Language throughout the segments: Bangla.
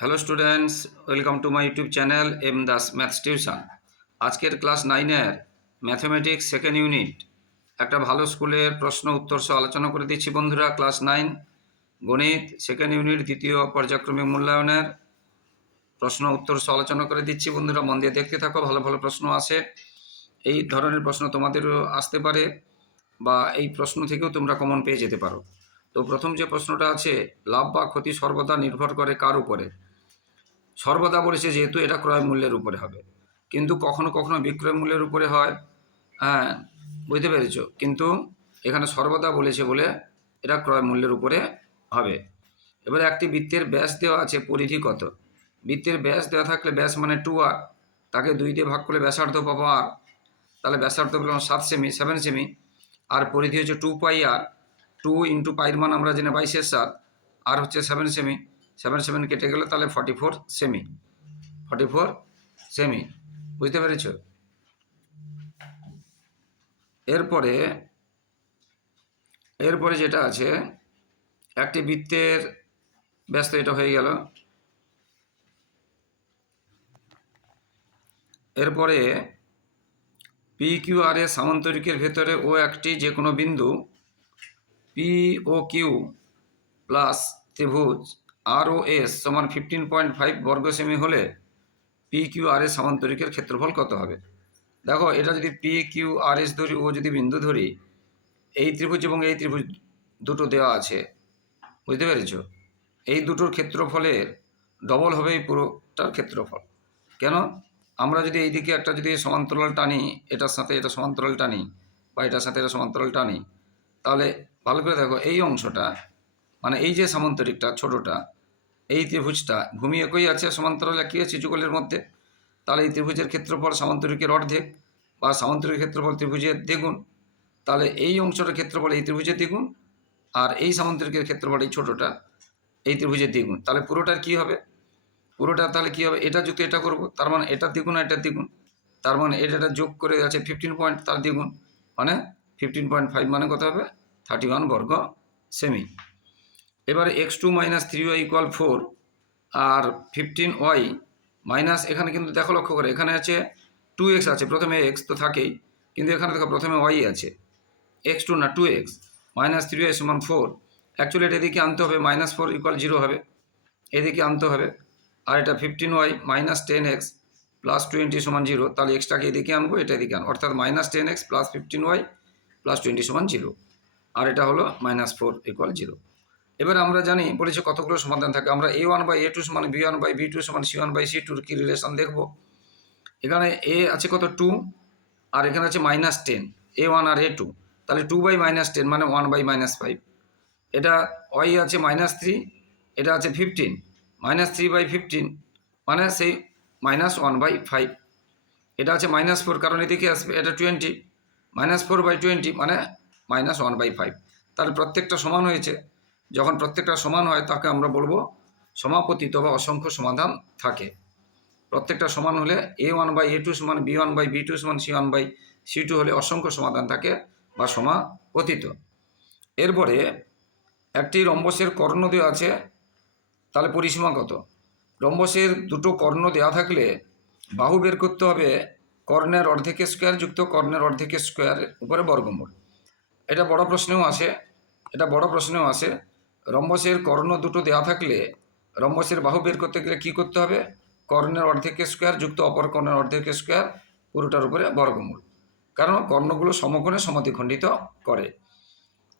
Hello students welcome to my YouTube channel M Das maths tuition আজকের ক্লাস নাইনের ম্যাথমেটিক্স সেকেন্ড ইউনিট একটা ভালো স্কুলের প্রশ্ন উত্তর সহ আলোচনা করে দিচ্ছি বন্ধুরা ক্লাস নাইন গণিত সেকেন্ড ইউনিট দ্বিতীয় পর্যায়ক্রমিক মূল্যায়নের প্রশ্ন উত্তর সহ আলোচনা করে দিচ্ছি বন্ধুরা, মন দিয়ে দেখতে থাকো, ভালো ভালো প্রশ্ন আসে। এই ধরনের প্রশ্ন তোমাদেরও আসতে পারে বা এই প্রশ্ন থেকেও তোমরা কমন পেয়ে যেতে পারো। তো প্রথম যে প্রশ্নটা আছে লাভ বা ক্ষতি সর্বদা নির্ভর করে কার উপরে? সর্বদা বলেছে যেহেতু এটা ক্রয় মূল্যের উপরে হবে। কিন্তু কখনো কখনো বিক্রয় মূল্যের উপরে হয়। হ্যাঁ বুঝতে পেরেছ? কিন্তু এখানে সর্বদা বলেছে বলে এটা ক্রয় মূল্যের উপরে হবে। এবারে একটি বৃত্তের ব্যাস দেওয়া আছে পরিধি কত? বৃত্তের ব্যাস দেওয়া থাকলে ব্যাস মানে টু আর তাকে দুই দিয়ে ভাগ করলে ব্যাসার্ধ পাবো আর তাহলে ব্যাসার্ধ পেলাম সাত সেমি সেভেন সেমি আর পরিধি হচ্ছে two pi r two into পাইর মান আমরা জেনে বাইশের সাত আর হচ্ছে সেভেন সেমি সেভেন সেভেন কেটে গেলে তাহলে forty four semi forty four semi বুঝতে পেরেছ? এরপরে এরপরে যেটা আছে, একটি বৃত্তের, ব্যস্ত এটা হয়ে গেল। এরপরে পি কিউ আর এ সামান্তরিকের ভেতরে ও একটি যে কোনো বিন্দু পি ও কিউ প্লাস ত্রিভুজ আর ও এস সমান ফিফটিন পয়েন্ট ফাইভ বর্গ সেমি হলে পি কিউ আর এস সামান্তরিকের ক্ষেত্রফল কত হবে? দেখো, এটা যদি পি কিউ আর এস ধরি, ও যদি বিন্দু ধরি, এই ত্রিভুজ এবং এই ত্রিভুজ দুটো দেওয়া আছে। বুঝতে পেরেছ? এই দুটোর ক্ষেত্রফলের ডবল হবে এই পুরোটার ক্ষেত্রফল। কেন? আমরা যদি এইদিকে একটা যদি সমান্তরাল টানি, এটার সাথে এটা সমান্তরাল টানি, বা এটার সাথে এটা সমান্তরাল টানি, তাহলে ভালো করে দেখো, এই অংশটা মানে এই যে সামান্তরিকটা, ছোটোটা এই ত্রিভুজটা ভূমি একই আছে, সমান্তরাল একই আছে যুগলের মধ্যে। তাহলে এই ত্রিভুজের ক্ষেত্রফল সামান্তরিকের অর্ধেক বা সামান্তরিক ক্ষেত্রফল ত্রিভুজের দ্বিগুণ। তাহলে এই অংশটার ক্ষেত্রফল এই ত্রিভুজের দ্বিগুণ আর এই সামান্তরিকের ক্ষেত্রফল এই ছোটোটা এই ত্রিভুজের দ্বিগুণ। তাহলে পুরোটার কী হবে? পুরোটা তাহলে কী হবে? এটা যুক্ত এটা করব, তার মানে এটা দ্বিগুণ এটা দ্বিগুণ। তার মানে এটা যোগ করে আছে ফিফটিন পয়েন্ট তার দ্বিগুণ। মানে ফিফটিন পয়েন্ট ফাইভ মানে কত হবে? থার্টি ওয়ান বর্গ সেমি। এবারে x two minus three y equal four আর ফিফটিন ওয়াই মাইনাস এখানে কিন্তু দেখো লক্ষ্য করে, এখানে আছে টু এক্স আছে, প্রথমে এক্স তো থাকেই, কিন্তু এখানে দেখো প্রথমে ওয়াই আছে এক্স টু না two x minus three y সমান ফোর অ্যাকচুয়ালি এটা এদিকে আনতে হবে মাইনাস ফোর ইকুয়াল জিরো হবে, এদিকে আনতে হবে, আর এটা fifteen y minus ten x plus twenty সমান জিরো তাহলে এক্সটাকে এদিকে আনব, এটা এদিকে আনব, অর্থাৎ minus ten x plus fifteen y plus twenty সমান জিরো আর এটা হলো মাইনাস ফোর ইকুয়াল জিরো এবার আমরা জানি বলেছে কতগুলো সমাধান থাকে। আমরা a one by a two সমান b one by b two সমান সি ওয়ান বাই সি টুর কি রিলেশন দেখব? এখানে এ আছে কত টু আর এখানে আছে মাইনাস টেন এ ওয়ান আর এ টু তাহলে টু বাই মাইনাস টেন মানে ওয়ান বাই মাইনাস ফাইভ এটা ওয়াই আছে মাইনাস থ্রি এটা আছে fifteen minus three by fifteen মানে সেই মাইনাস ওয়ান বাই ফাইভ এটা আছে মাইনাস ফোর কারণ এদিকে আসবে, এটা twenty minus four by twenty মানে মাইনাস ওয়ান বাই ফাইভ তাহলে প্রত্যেকটা সমান হয়েছে। যখন প্রত্যেকটা সমান হয়, তাকে আমরা বলব সমাপতিত বা অসংখ্য সমাধান থাকে। প্রত্যেকটা সমান হলে a one by a two সমান b one by b two সমান c one by c two হলে অসংখ্য সমাধান থাকে বা সমাপতিত। এরপরে একটি রম্বসের কর্ণ দেওয়া আছে, তাহলে পরিসীমা কত? রম্বসের দুটো কর্ণ দেওয়া থাকলে বাহু বের করতে হবে কর্ণের অর্ধেকের স্কোয়ার যুক্ত কর্ণের অর্ধেকের স্কোয়ারের উপরে বর্গমূল। এটা বড় প্রশ্নেও আসে, এটা বড় প্রশ্নেও আসে। রম্বসের কর্ণ দুটো দেওয়া থাকলে রম্বসের বাহু বের করতে গেলে কী করতে হবে? কর্ণের অর্ধেকের স্কোয়ার যুক্ত অপর কর্ণের অর্ধেকের স্কোয়ার পুরোটার উপরে বর্গমূল। কারণ কর্ণগুলো সমকোণে সমাধিখণ্ডিত করে।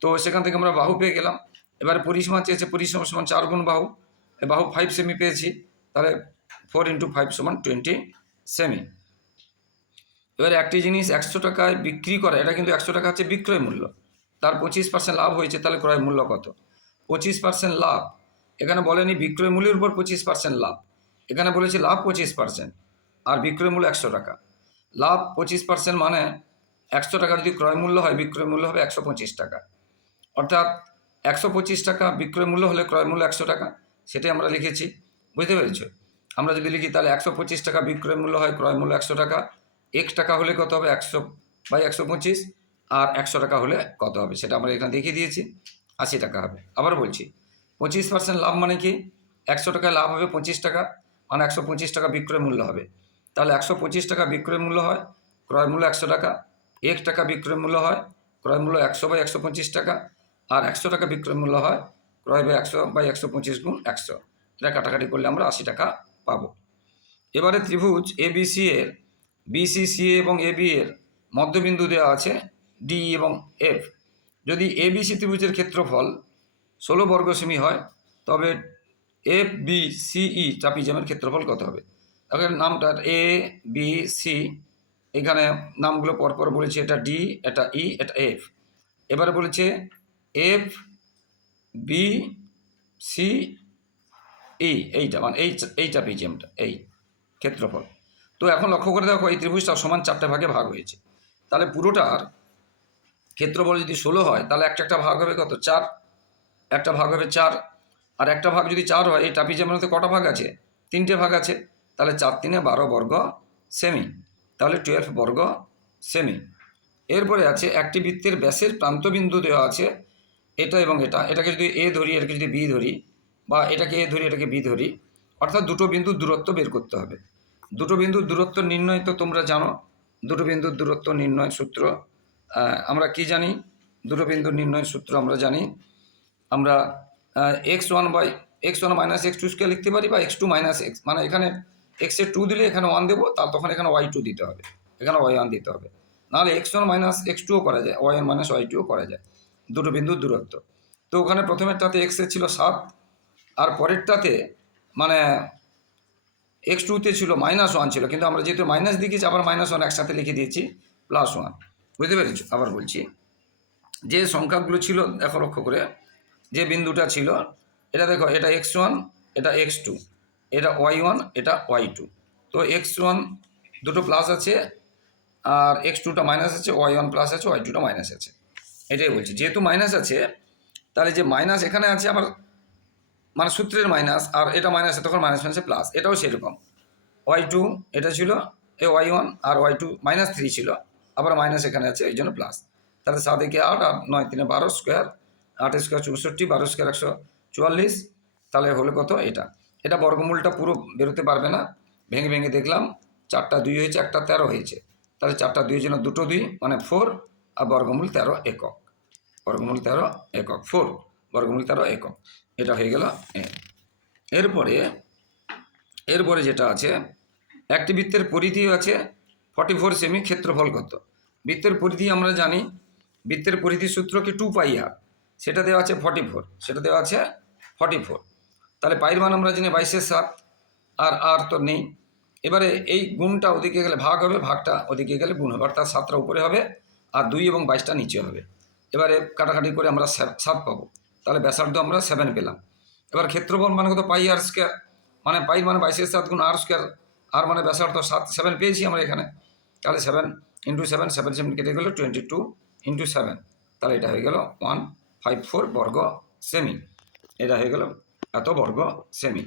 তো সেখান থেকে আমরা বাহু পেয়ে গেলাম। এবার পরিসীমা চেয়েছে পরিসীমা সমান চার গুণ বাহু। বাহু ফাইভ সেমি পেয়েছি। তাহলে ফোর ইন্টু ফাইভ সমান টোয়েন্টি সেমি এবার একটি জিনিস একশো টাকায় বিক্রি করে, এটা কিন্তু একশো টাকা হচ্ছে বিক্রয় মূল্য। তার পঁচিশ পার্সেন্ট লাভ হয়েছে, তাহলে ক্রয় মূল্য কত? পঁচিশ পার্সেন্ট লাভ। এখানে বলেনি বিক্রয় মূল্যের উপর পঁচিশ পার্সেন্ট লাভ। এখানে বলেছে লাভ পঁচিশ পার্সেন্ট আর বিক্রয় মূল্য একশো টাকা। লাভ পঁচিশ পার্সেন্ট মানে একশো টাকা যদি ক্রয় মূল্য হয়, বিক্রয় মূল্য হবে একশো পঁচিশ টাকা। অর্থাৎ একশো পঁচিশ টাকা বিক্রয় মূল্য হলে ক্রয় মূল্য একশো টাকা, সেটাই আমরা লিখেছি। বুঝতে পেরেছ? আমরা যদি লিখি তাহলে একশো পঁচিশ টাকা বিক্রয় মূল্য হয়, ক্রয় মূল্য একশো টাকা। এক টাকা হলে কত হবে? একশো বাই একশো পঁচিশ। আর একশো টাকা হলে কত হবে? সেটা আমরা এখানে দেখিয়ে দিয়েছি। আশি টাকা হবে। আবার বলছি, পঁচিশ পার্সেন্ট লাভ মানে কি? একশো টাকায় লাভ হবে পঁচিশ টাকা মানে একশো পঁচিশ টাকা বিক্রয় মূল্য হবে। তাহলে একশো পঁচিশ টাকা বিক্রয় মূল্য হয়, ক্রয় মূল্য একশো টাকা, এক টাকা বিক্রয় মূল্য হয়, ক্রয় মূল্য একশো বাই একশো পঁচিশ টাকা, আর একশো টাকা বিক্রয় মূল্য হয়, ক্রয় বাই একশো বাই একশো পঁচিশ গুণ একশো। এটা কাটাকাটি করলে আমরা আশি টাকা পাবো। এবারে ত্রিভুজ এ এবিসি এর বিসিসিএ এবং এবি এর মধ্যবিন্দু দেওয়া আছে, ডি এবং এফ। যদি এবিসি ত্রিভুজের ক্ষেত্রফল ষোলো বর্গ সেমি হয়, তবে এফ বি সিই ট্রাপিজামের ক্ষেত্রফল কত হবে? এখন নামটা এ বি সি এখানে নামগুলো পরপর বলেছে এটা ডি এটা ই এটা এফ এবারে বলেছে এফ বি সি ই এইটা মানে এই এই ট্রাপিজিয়ামটা, এই ক্ষেত্রফল। তো এখন লক্ষ্য করে দেখো, এই ত্রিভুজটা সমান চারটে ভাগে ভাগ হয়েছে। তাহলে পুরোটার ক্ষেত্রফল যদি ষোলো হয়, তাহলে একটা একটা ভাগ হবে কত? চার। একটা ভাগ হবে চার। আর একটা ভাগ যদি চার হয়, এই ট্রাপিজিয়ামের কটা ভাগ আছে? তিনটে ভাগ আছে। তাহলে চার তিনে বারো বর্গ সেমি। তাহলে টুয়েলভ বর্গ সেমি। এরপরে আছে, একটি বৃত্তের ব্যাসের প্রান্তবিন্দু দেওয়া আছে। এটা এবং এটা। এটাকে যদি এ ধরি, এটাকে যদি বি ধরি, বা এটাকে এ ধরি, এটাকে বি ধরি, অর্থাৎ দুটো বিন্দুর দূরত্ব বের করতে হবে। দুটো বিন্দুর দূরত্ব নির্ণয় তো তোমরা জানো। দুটো বিন্দুর দূরত্ব নির্ণয় সূত্র। আমরা কি জানি? দুটো বিন্দুর নির্ণয় সূত্র আমরা জানি। আমরা x one by x one minus x two square লিখতে পারি বা এক্স টু মাইনাস এক্স মানে এখানে এক্সের টু দিলে এখানে ওয়ান দেবো তার তখন এখানে ওয়াই টু দিতে হবে। এখানে ওয়াই ওয়ান দিতে হবে। নাহলে এক্স ওয়ান মাইনাস এক্স টুও করা যায় ওয়াই ওয়ান মাইনাস ওয়াই টুও করা যায়। দুটো বিন্দুর দূরত্ব। তো ওখানে প্রথমেরটাতে এক্সের ছিল সাত, আর পরেরটাতে মানে এক্স টুতে ছিল মাইনাস ওয়ান ছিল। কিন্তু আমরা যেহেতু মাইনাস দিয়েছি, আবার মাইনাস ওয়ান একসাথে লিখে দিয়েছি প্লাস ওয়ান বুঝতে পেরেছ? আবার বলছি, যে সংখ্যাগুলো ছিল, দেখো লক্ষ্য করে, যে বিন্দুটা ছিল, এটা দেখো, এটা এক্স ওয়ান এটা এক্স টু এটা ওয়াই ওয়ান এটা ওয়াই টু তো এক্স ওয়ান দুটো প্লাস আছে, আর এক্স টুটা মাইনাস আছে ওয়াই ওয়ান প্লাস আছে ওয়াই টুটা মাইনাস আছে। এটাই বলছি, যেহেতু মাইনাস আছে, তাহলে যে মাইনাস এখানে আছে আবার মানে সূত্রের মাইনাস আর এটা মাইনাস তখন মাইনাস মাইনাসে প্লাস এটাও সেরকম। ওয়াই টু এটা ছিল এ ওয়াই ওয়ান আর ওয়াই টু মাইনাস থ্রি ছিল। আবার মাইনাস এখানে আছে এই জন্য প্লাস তাহলে সাত একে আট আর নয়, তিনে বারো স্কোয়ার আট স্কোয়ার চৌষট্টি, বারো স্কোয়ার একশো চুয়াল্লিশ, তাহলে হলো কত এটা। এটা বর্গমূলটা পুরো বেরোতে পারবে না। ভেঙে ভেঙে দেখলাম, চারটা দুই হয়েছে, একটা তেরো হয়েছে। তাহলে চারটা দুই জন্য দুটো দুই মানে ফোর আর বর্গমূল তেরো একক। বর্গমূল তেরো একক ফোর বর্গমূল তেরো একক। এটা হয়ে গেল। এরপরে এরপরে যেটা আছে, একটি বৃত্তের পরিধি আছে ফর্টি ফোর সেমি ক্ষেত্রফল কত? বৃত্তের পরিধি আমরা জানি, বৃত্তের পরিধি সূত্র কি টু পাই আর সেটা দেওয়া আছে ফর্টি ফোর সেটা দেওয়া আছে ফর্টি ফোর তাহলে পাইর মান আমরা জানি বাইশের সাত, আর আর তো নেই। এবারে এই গুণটা ওদিকে গেলে ভাগ হবে, ভাগটা ওদিকে গেলে গুণ হবে, অর্থাৎ সাতটা উপরে হবে, আর দুই এবং বাইশটা নিচে হবে। এবারে কাটাকাটি করে আমরা সাত পাবো। তাহলে ব্যাসার্ধ আমরা সেভেন পেলাম। এবার ক্ষেত্রফল মানে কত? পাই আর স্কোয়ার মানে পাই মানে বাইশের সাত গুণ আর স্কোয়ার আর মানে ব্যাসার্ধ সাত সেভেন পেয়েছি আমরা এখানে। তাহলে seven into seven seven seven কেটে গেলো টোয়েন্টি টু ইন্টু সেভেন তাহলে এটা হয়ে গেল ওয়ান ফাইভ ফোর বর্গ সেমি এটা হয়ে গেল এত বর্গ সেমি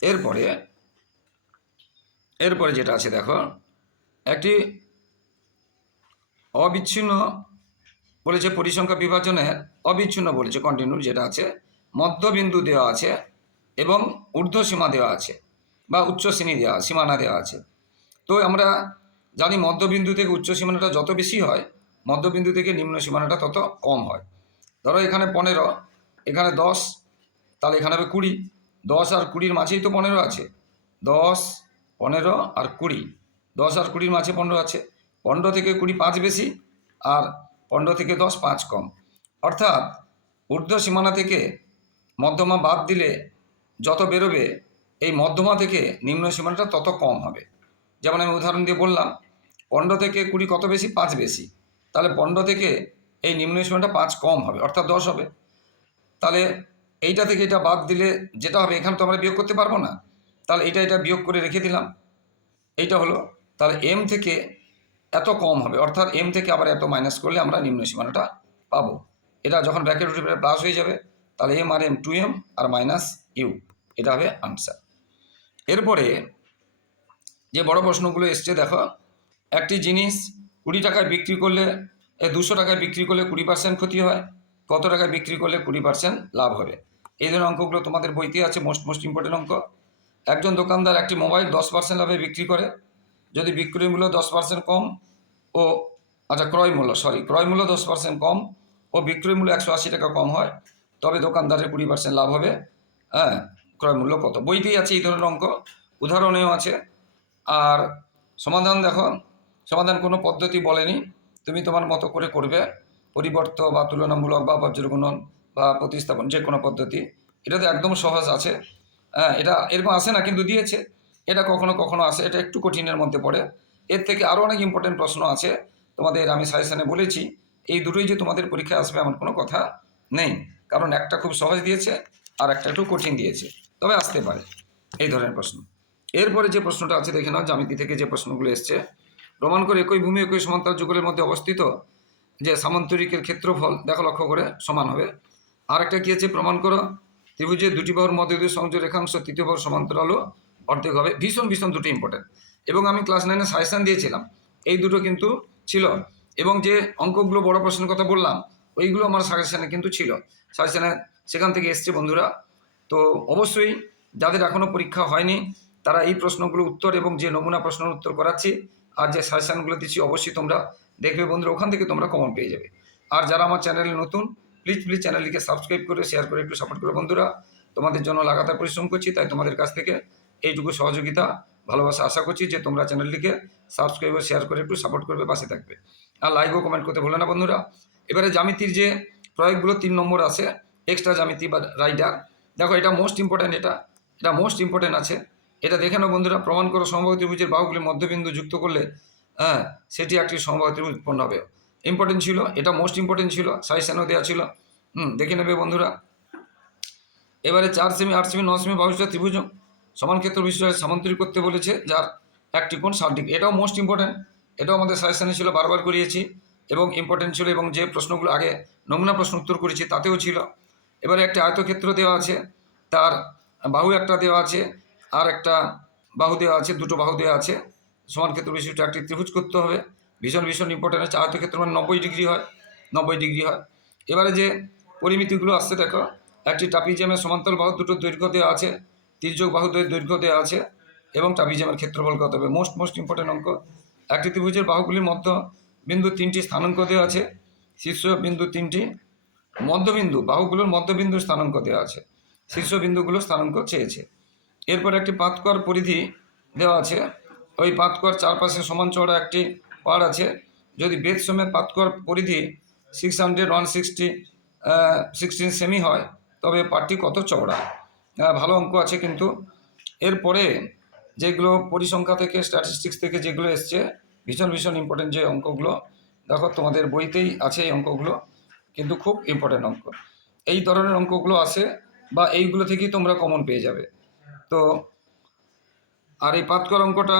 এরপরে এরপরে যেটা আছে দেখো, একটি অবিচ্ছিন্ন বলেছে পরিসংখ্যা বিভাজনের অবিচ্ছিন্ন বলেছে কন্টিনিউ যেটা আছে, মধ্যবিন্দু দেওয়া আছে এবং ঊর্ধ্ব সীমা দেওয়া আছে বা উচ্চ শ্রেণি দেওয়া সীমানা দেওয়া আছে। তো আমরা জানি মধ্যবিন্দু থেকে উচ্চ সীমানাটা যত বেশি হয়, মধ্যবিন্দু থেকে নিম্ন সীমানাটা তত কম হয়। ধরো এখানে পনেরো, এখানে দশ, তাহলে এখানে হবে কুড়ি। দশ আর কুড়ির মাঝেই তো পনেরো আছে। দশ, পনেরো আর কুড়ি। দশ আর কুড়ির মাঝে পনেরো আছে। পনেরো থেকে কুড়ি পাঁচ বেশি আর পনেরো থেকে দশ পাঁচ কম। অর্থাৎ ঊর্ধ্ব সীমানা থেকে মধ্যমা বাদ দিলে যত বেরোবে, এই মধ্যমা থেকে নিম্ন সীমানাটা তত কম হবে। যেমন আমি উদাহরণ দিয়ে বললাম পনেরো থেকে কুড়ি কত বেশি? পাঁচ বেশি। তাহলে পনেরো থেকে এই নিম্ন সীমানাটা পাঁচ কম হবে, অর্থাৎ দশ হবে। তাহলে এইটা থেকে এটা বাদ দিলে যেটা হবে, এখানে তো আমরা বিয়োগ করতে পারব না। তাহলে এটা এটা বিয়োগ করে রেখে দিলাম। এইটা হলো, তাহলে এম থেকে এত কম হবে, অর্থাৎ এম থেকে আবার এত মাইনাস করলে আমরা নিম্ন সীমানাটা পাবো। এটা যখন ব্র্যাকেট উঠে প্লাস হয়ে যাবে, তাহলে m r m two m r minus u এটা হবে আনসার এরপরে যে বড় প্রশ্নগুলো এসছে, দেখো একটি জিনিস কুড়ি টাকায় বিক্রি করলে দুশো টাকায় বিক্রি করলে কুড়ি পার্সেন্ট ক্ষতি হয়, কত টাকায় বিক্রি করলে কুড়ি পার্সেন্ট লাভ হবে? এই ধরনের অঙ্কগুলো তোমাদের বইতে আছে মোস্ট মোস্ট ইম্পর্টেন্ট অঙ্ক। একজন দোকানদার একটি মোবাইল দশ পার্সেন্ট লাভে বিক্রি করে, যদি বিক্রয় মূল্য দশ পার্সেন্ট কম ও আচ্ছা ক্রয় মূল্য সরি ক্রয় মূল্য দশ পার্সেন্ট কম ও বিক্রয় মূল্য একশো আশি টাকা কম হয়, তবে দোকানদারের কুড়ি পার্সেন্ট লাভ হবে হ্যাঁ ক্রয় মূল্য কত? বইতেই আছে এই ধরনের অঙ্ক, উদাহরণেও আছে। আর সমাধান দেখো সমাধান কোনো পদ্ধতি বলেনি। তুমি তোমার মতো করে করবে। পরিবর্ত বা তুলনামূলক বা বজ্রগুণন বা প্রতিস্থাপন, যে কোনো পদ্ধতি। এটা তো একদম সহজ আছে। হ্যাঁ এটা এরকম আসে না, কিন্তু দিয়েছে। এটা কখনো কখনো আসে এটা একটু কঠিনের মধ্যে পড়ে। এর থেকে আরও অনেক ইম্পর্টেন্ট প্রশ্ন আছে। তোমাদের আমি সাজেশানে বলেছি, এই দুটোই যে তোমাদের পরীক্ষায় আসবে এমন কোনো কথা নেই। কারণ একটা খুব সহজ দিয়েছে আর একটা একটু কঠিন দিয়েছে। তবে আসতে পারে। এই ধরনের প্রশ্ন। এরপরে যে প্রশ্নটা আছে, দেখে নাও জামিতি থেকে যে প্রশ্নগুলো এসছে। প্রমাণ করে একই ভূমি, একই সমান্তরাল যুগলের মধ্যে অবস্থিত যে সামান্তরিকের ক্ষেত্রফল, দেখো লক্ষ্য করে, সমান হবে। আরেকটা কি আছে? প্রমাণ করো। ত্রিভুজের দুটি বাহুর মধ্যে দুই সংযোগ রেখাংশ, তৃতীয় বাহুর সমান্তরালও অর্ধেক হবে। ভীষণ ভীষণ দুটো ইম্পর্টেন্ট এবং আমি ক্লাস নাইনে সাজেশান দিয়েছিলাম। এই দুটো কিন্তু ছিল। এবং যে অঙ্কগুলো বড় প্রশ্নের কথা বললাম, ওইগুলো আমার সাজেশানে কিন্তু ছিল। সাজেশানে সেখান থেকে এসছে বন্ধুরা। তো অবশ্যই যাদের এখনও পরীক্ষা হয়নি, তারা এই প্রশ্নগুলো উত্তর এবং যে নমুনা প্রশ্নের উত্তর করাচ্ছি আর যে সাজেশানগুলো দিচ্ছি, অবশ্যই তোমরা দেখবে বন্ধুরা, ওখান থেকে তোমরা কমন পেয়ে যাবে। আর যারা আমার চ্যানেলে নতুন প্লিজ প্লিজ চ্যানেলটিকে সাবস্ক্রাইব করে শেয়ার করে, একটু সাপোর্ট করে বন্ধুরা। তোমাদের জন্য লাগাতার পরিশ্রম করছি, তাই তোমাদের কাছ থেকে এইটুকু সহযোগিতা, ভালোবাসা আশা করছি যে তোমরা চ্যানেলটিকে সাবস্ক্রাইব শেয়ার করে, একটু সাপোর্ট করবে, পাশে থাকবে। আর লাইক ও কমেন্ট করতে ভুলো না বন্ধুরা। এবারে জ্যামিতির যে প্রয়োগগুলো তিন নম্বর আছে এক্সট্রা জামিতি বা রাইডার দেখো এটা মোস্ট ইম্পর্ট্যান্ট এটা এটা মোস্ট ইম্পর্ট্যান্ট আছে। এটা দেখে নাও বন্ধুরা, প্রমাণ করো সমবাহু ত্রিভুজের বাহুগুলি মধ্যবিন্দু যুক্ত করলে হ্যাঁ সেটি একটি সমবাহু ত্রিভুজ উৎপন্ন হবে। ইম্পর্টেন্ট ছিল, এটা মোস্ট ইম্পর্টেন্ট ছিল সাইসানও দেওয়া ছিল। হুম, দেখে নেবে বন্ধুরা। এবারে চার সেমি আট সেমি ন সেমি বাহুটা ত্রিভুজ সমান ক্ষেত্র বিষয়ে সামান্তরিক করতে বলেছে, যার একটি কোণ ষাট ডিগ্রি এটাও মোস্ট ইম্পর্ট্যান্ট এটাও আমাদের সাজেশনে ছিল, বারবার করিয়েছি, এবং ইম্পর্টেন্ট ছিল, এবং যে প্রশ্নগুলো আগে নমুনা প্রশ্ন উত্তর করেছি, তাতেও ছিল। এবারে একটি আয়তক্ষেত্র দেওয়া আছে, তার বাহু একটা দেওয়া আছে আর একটা বাহু দেওয়া আছে, দুটো বাহু দেওয়া আছে। সমান ক্ষেত্র বিশিষ্ট একটি ত্রিভুজ করতে হবে। ভীষণ ভীষণ ইম্পর্টেন্ট আছে। আয়ত ক্ষেত্র মানে নব্বই ডিগ্রি হয়, নব্বই ডিগ্রি হয়। এবারে যে পরিমিতিগুলো আসছে, দেখো, একটি টাপিজিয়ামের সমান্তরাল বাহু, দুটো দৈর্ঘ্য দেওয়া আছে, তির্যক বাহু দৈর্ঘ্য দেওয়া আছে এবং টাপিজিয়ামের ক্ষেত্রফল কত হবে? মোস্ট মোস্ট ইম্পর্টেন্ট অঙ্ক। একটি ত্রিভুজের বাহুগুলির মধ্য বিন্দু তিনটি স্থানাঙ্ক দেওয়া আছে। শীর্ষ বিন্দু তিনটি মধ্যবিন্দু, বাহুগুলোর মধ্যবিন্দু স্থানাঙ্ক দেওয়া আছে। শীর্ষ বিন্দুগুলো স্থানাঙ্ক চেয়েছে। এরপর একটি পাতকর পরিধি দেওয়া আছে। ওই পাতকর চারপাশে সমান চওড়া একটি পাড় আছে। যদি বেদ সমেত পাতকর পরিধি six hundred one sixty sixteen semi হয়, তবে পাটটি কত চওড়া? ভালো অঙ্ক আছে কিন্তু। এরপরে যেগুলো পরিসংখ্যা থেকে স্ট্যাটিস্টিক্স থেকে যেগুলো এসছে, ভীষণ ভীষণ ইম্পর্টেন্ট যে অঙ্কগুলো। দেখো, তোমাদের বইতেই আছে এই অঙ্কগুলো, কিন্তু খুব ইম্পর্টেন্ট অঙ্ক। এই ধরনের অঙ্কগুলো আসে বা এইগুলো থেকেই তোমরা কমন পেয়ে যাবে। তো আর এই পাতকর অঙ্কটা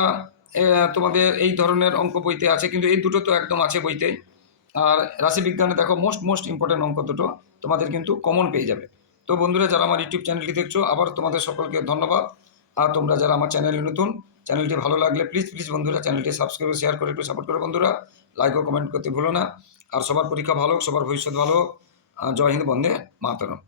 তোমাদের এই ধরনের অঙ্ক বইতে আছে, কিন্তু এই দুটো তো একদম আছে বইতেই আর রাশিবিজ্ঞানে দেখো মোস্ট মোস্ট ইম্পর্টেন্ট অঙ্ক দুটো তোমাদের কিন্তু কমন পেয়ে যাবে। তো বন্ধুরা, যারা আমার ইউটিউব চ্যানেলটি দেখছ, আবার তোমাদের সকলকে ধন্যবাদ। আর তোমরা যারা আমার চ্যানেলে নতুন, চ্যানেলটি ভালো লাগলে প্লিজ প্লিজ বন্ধুরা, চ্যানেলটি সাবস্ক্রাইব শেয়ার করে একটু সাপোর্ট করো বন্ধুরা। লাইক ও কমেন্ট করতে ভুলো না। আর সবার পরীক্ষা ভালো সবার ভবিষ্যৎ ভালো জয় হিন্দ, বন্দে মাতরম।